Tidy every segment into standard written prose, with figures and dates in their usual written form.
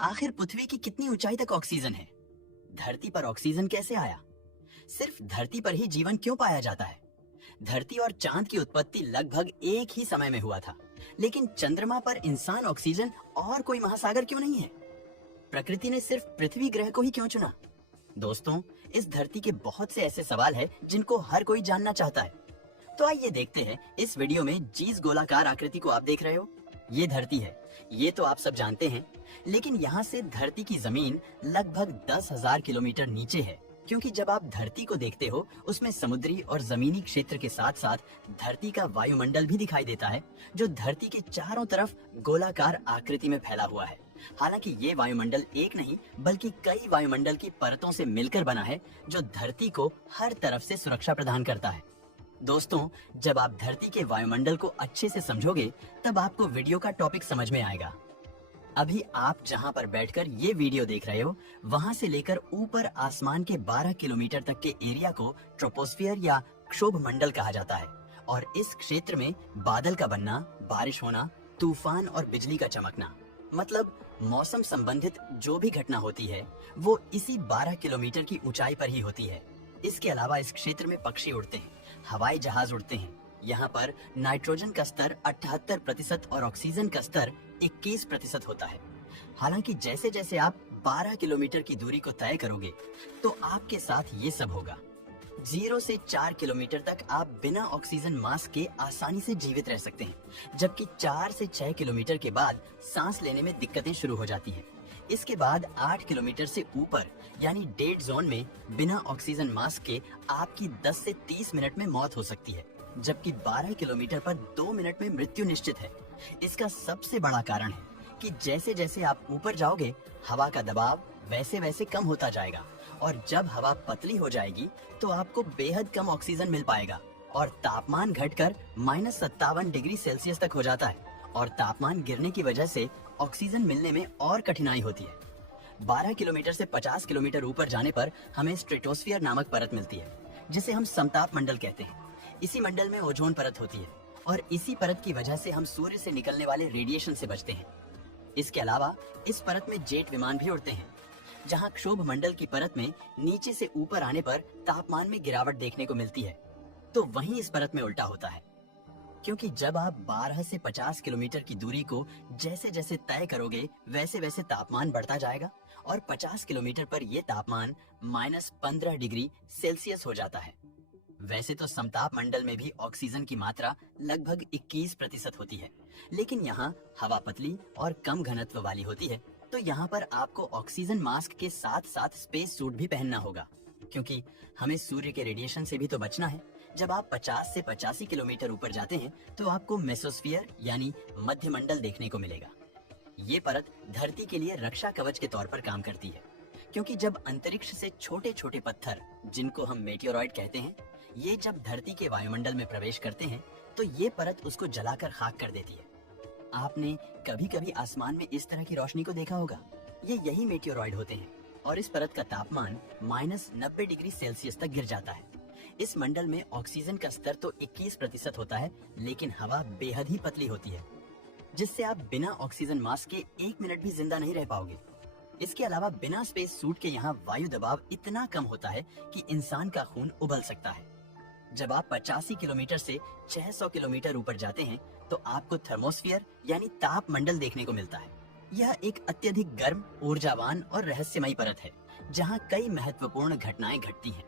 आखिर पृथ्वी की कितनी ऊंचाई तक ऑक्सीजन है? धरती पर ऑक्सीजन कैसे आया? सिर्फ धरती पर ही जीवन क्यों पाया जाता है? धरती और चांद की उत्पत्ति लगभग एक ही समय में हुआ था, लेकिन चंद्रमा पर इंसान, ऑक्सीजन और कोई महासागर क्यों नहीं है? प्रकृति ने सिर्फ पृथ्वी ग्रह को ही क्यों चुना? दोस्तों, इस धरती के बहुत से ऐसे सवाल हैं जिनको हर कोई जानना चाहता है। तो आइए देखते हैं इस वीडियो में जिस गोलाकार आकृति को आप देख रहे हो, ये धरती है। ये तो आप सब जानते हैं, लेकिन यहाँ से धरती की जमीन लगभग 10,000 किलोमीटर नीचे है, क्योंकि जब आप धरती को देखते हो उसमें समुद्री और जमीनी क्षेत्र के साथ साथ धरती का वायुमंडल भी दिखाई देता है, जो धरती के चारों तरफ गोलाकार आकृति में फैला हुआ है। हालांकि ये वायुमंडल एक नहीं बल्कि कई वायुमंडल की परतों से मिलकर बना है, जो धरती को हर तरफ से सुरक्षा प्रदान करता है। दोस्तों, जब आप धरती के वायुमंडल को अच्छे से समझोगे तब आपको वीडियो का टॉपिक समझ में आएगा। अभी आप जहां पर बैठकर ये वीडियो देख रहे हो, वहां से लेकर ऊपर आसमान के 12 किलोमीटर तक के एरिया को ट्रोपोस्फियर या क्षोभ मंडल कहा जाता है। और इस क्षेत्र में बादल का बनना, बारिश होना, तूफान और बिजली का चमकना, मतलब मौसम संबंधित जो भी घटना होती है वो इसी 12 किलोमीटर की ऊंचाई पर ही होती है। इसके अलावा इस क्षेत्र में पक्षी उड़ते हैं, हवाई जहाज उड़ते हैं। यहाँ पर नाइट्रोजन का स्तर 78% और ऑक्सीजन का स्तर 21% होता है। हालांकि जैसे जैसे आप 12 किलोमीटर की दूरी को तय करोगे तो आपके साथ ये सब होगा। 0 से 4 किलोमीटर तक आप बिना ऑक्सीजन मास्क के आसानी से जीवित रह सकते हैं, जबकि 4 से 6 किलोमीटर के बाद सांस लेने में दिक्कतें शुरू हो जाती हैं। इसके बाद 8 किलोमीटर से ऊपर यानी डेड जोन में बिना ऑक्सीजन मास्क के आपकी 10 से 30 मिनट में मौत हो सकती है, जबकि 12 किलोमीटर पर 2 मिनट में मृत्यु निश्चित है। इसका सबसे बड़ा कारण है कि जैसे जैसे आप ऊपर जाओगे हवा का दबाव वैसे वैसे कम होता जाएगा, और जब हवा पतली हो जाएगी तो आपको बेहद कम ऑक्सीजन मिल पाएगा और तापमान घटकर -57 डिग्री सेल्सियस तक हो जाता है। और तापमान गिरने की वजह से ऑक्सीजन मिलने में और कठिनाई होती है। 12 किलोमीटर से 50 किलोमीटर ऊपर जाने पर हमें स्ट्रेटोस्फियर नामक परत मिलती है, जिसे हम समताप मंडल कहते हैं। इसी मंडल में ओजोन परत होती है और इसी परत की वजह से हम सूर्य से निकलने वाले रेडिएशन से बचते हैं। इसके अलावा इस परत में जेट विमान भी उड़ते हैं। जहां क्षोभ मंडल की परत में नीचे से ऊपर आने पर तापमान में गिरावट देखने को मिलती है, तो वहीं इस परत में उल्टा होता है, क्योंकि जब आप 12 से 50 किलोमीटर की दूरी को जैसे जैसे तय करोगे वैसे वैसे तापमान बढ़ता जाएगा और 50 किलोमीटर पर यह तापमान -15 डिग्री सेल्सियस हो जाता है। वैसे तो समताप मंडल में भी ऑक्सीजन की मात्रा लगभग 21% होती है, लेकिन यहाँ हवा पतली और कम घनत्व वाली होती है, तो यहाँ पर आपको ऑक्सीजन मास्क के साथ साथ स्पेस सूट भी पहनना होगा, क्योंकि हमें सूर्य के रेडिएशन से भी तो बचना है। जब आप 50 से 85 किलोमीटर ऊपर जाते हैं तो आपको मेसोस्फियर यानी मध्य मंडल देखने को मिलेगा। ये परत धरती के लिए रक्षा कवच के तौर पर काम करती है, क्योंकि जब अंतरिक्ष से छोटे छोटे पत्थर, जिनको हम मेटियोरॉइड कहते हैं, ये जब धरती के वायुमंडल में प्रवेश करते हैं तो ये परत उसको जलाकर खाक कर देती है। आपने कभी कभी आसमान में इस तरह की रोशनी को देखा होगा, ये यही मेटियोरॉइड होते हैं और इस परत का तापमान -90 डिग्री सेल्सियस तक गिर जाता है। इस मंडल में ऑक्सीजन का स्तर तो 21% होता है, लेकिन हवा बेहद ही पतली होती है, जिससे आप बिना ऑक्सीजन मास्क के 1 मिनट भी जिंदा नहीं रह पाओगे। इसके अलावा बिना स्पेस सूट के यहाँ वायु दबाव इतना कम होता है कि इंसान का खून उबल सकता है। जब आप 85 किलोमीटर से 600 किलोमीटर ऊपर जाते हैं तो आपको थर्मोस्फियर यानी ताप मंडल देखने को मिलता है। यह एक अत्यधिक गर्म, ऊर्जावान और रहस्यमयी परत है, जहाँ कई महत्वपूर्ण घटनाएं घटती हैं।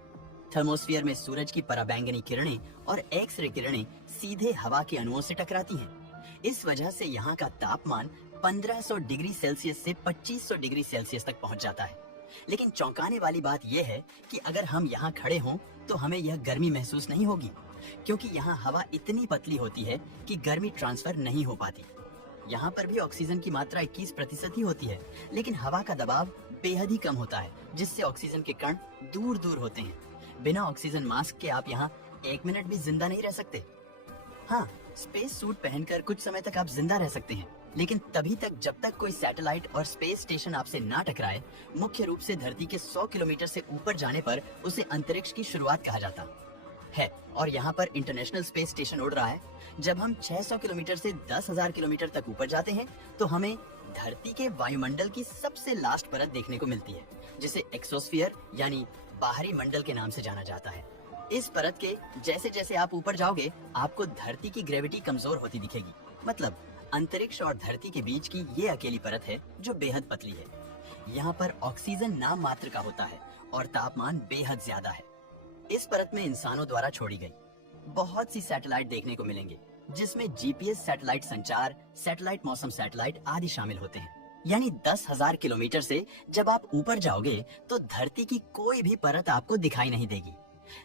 थर्मोस्फियर में सूरज की पराबैंगनी किरणें और एक्स-रे किरणें सीधे हवा के अणुओं से टकराती हैं। इस वजह से यहाँ का तापमान 1500 डिग्री सेल्सियस से 2500 डिग्री सेल्सियस तक पहुँच जाता है। लेकिन चौंकाने वाली बात यह है कि अगर हम यहाँ खड़े हों तो हमें यह गर्मी महसूस नहीं होगी, क्योंकि यहाँ हवा इतनी पतली होती है कि गर्मी ट्रांसफर नहीं हो पाती। यहाँ पर भी ऑक्सीजन की मात्रा 21% ही होती है, लेकिन हवा का दबाव बेहद ही कम होता है, जिससे ऑक्सीजन के कण दूर दूर होते हैं। बिना ऑक्सीजन मास्क के आप यहाँ 1 मिनट भी जिंदा नहीं रह सकते। हाँ, स्पेस सूट पहनकर कुछ समय तक आप जिंदा रह सकते हैं, लेकिन तभी तक जब तक कोई सैटेलाइट और स्पेस स्टेशन आपसे ना टकराए। मुख्य रूप से धरती के 100 किलोमीटर से ऊपर जाने पर उसे अंतरिक्ष की शुरुआत कहा जाता है और यहाँ पर इंटरनेशनल स्पेस स्टेशन उड़ रहा है। जब हम 600 किलोमीटर से 10,000 किलोमीटर तक ऊपर जाते हैं तो हमें धरती के वायुमंडल की सबसे लास्ट परत देखने को मिलती है, जिसे एक्सोस्फीयर यानी बाहरी मंडल के नाम से जाना जाता है। इस परत के जैसे जैसे आप ऊपर जाओगे आपको धरती की ग्रेविटी कमजोर होती दिखेगी। मतलब अंतरिक्ष और धरती के बीच की ये अकेली परत है जो बेहद पतली है। यहाँ पर ऑक्सीजन नाम मात्र का होता है और तापमान बेहद ज्यादा है। इस परत में इंसानों द्वारा छोड़ी गई बहुत सी सैटेलाइट देखने को मिलेंगे, जिसमें जीपीएस सैटेलाइट संचार, सैटेलाइट मौसम सैटेलाइट आदि शामिल होते हैं। यानी 10,000 किलोमीटर से जब आप ऊपर जाओगे तो धरती की कोई भी परत आपको दिखाई नहीं देगी,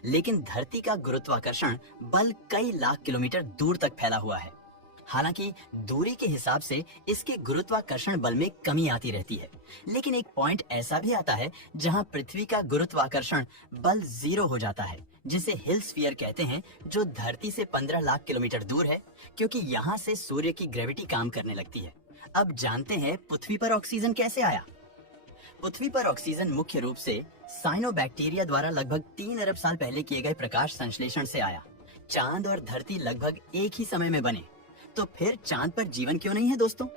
लेकिन धरती का गुरुत्वाकर्षण बल कई लाख किलोमीटर दूर तक फैला हुआ है। हालांकि दूरी के हिसाब से इसके गुरुत्वाकर्षण बल में कमी आती रहती है, लेकिन एक पॉइंट ऐसा भी आता है जहां पृथ्वी का गुरुत्वाकर्षण बल 0 हो जाता है, जिसे हिल स्फीयर कहते हैं, जो धरती से 15 लाख किलोमीटर दूर है, क्योंकि यहाँ से सूर्य की ग्रेविटी काम करने लगती है। अब जानते हैं पृथ्वी पर ऑक्सीजन कैसे आया। पृथ्वी पर ऑक्सीजन मुख्य रूप से साइनोबैक्टीरिया द्वारा लगभग 3 अरब साल पहले किए गए प्रकाश संश्लेषण से आया। चांद और धरती लगभग एक ही समय में बने, तो फिर चांद पर जीवन क्यों नहीं है दोस्तों?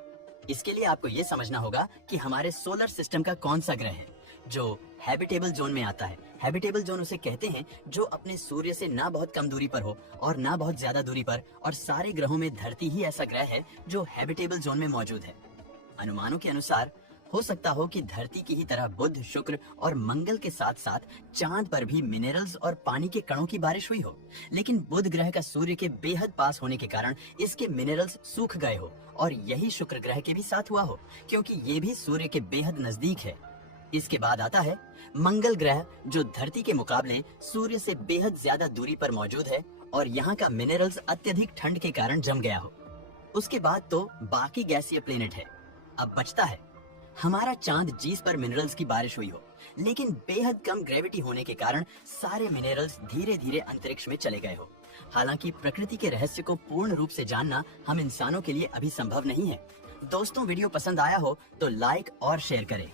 इसके लिए आपको ये समझना होगा कि हमारे सोलर सिस्टम का कौन सा ग्रह है जो हैबिटेबल जोन में आता है। हैबिटेबल जोन उसे कहते हैं जो अपने सूर्य से ना बहुत कम दूरी पर हो और ना बहुत ज्यादा दूरी पर, और सारे ग्रहों में धरती ही ऐसा ग्रह है जो हैबिटेबल जोन में मौजूद है। अनुमानों के अनुसार हो सकता हो कि धरती की ही तरह बुध, शुक्र और मंगल के साथ साथ चांद पर भी मिनरल्स और पानी के कणों की बारिश हुई हो, लेकिन बुध ग्रह का सूर्य के बेहद पास होने के कारण इसके मिनरल्स सूख गए हो, और यही शुक्र ग्रह के भी साथ हुआ हो, क्योंकि ये भी सूर्य के बेहद नजदीक है। इसके बाद आता है मंगल ग्रह, जो धरती के मुकाबले सूर्य से बेहद ज्यादा दूरी पर मौजूद है और यहाँ का मिनरल्स अत्यधिक ठंड के कारण जम गया हो। उसके बाद तो बाकी गैसीय प्लेनेट है। अब बचता है हमारा चांद, जिस पर मिनरल्स की बारिश हुई हो, लेकिन बेहद कम ग्रेविटी होने के कारण सारे मिनरल्स धीरे धीरे अंतरिक्ष में चले गए हो। हालांकि प्रकृति के रहस्य को पूर्ण रूप से जानना हम इंसानों के लिए अभी संभव नहीं है। दोस्तों, वीडियो पसंद आया हो तो लाइक और शेयर करें।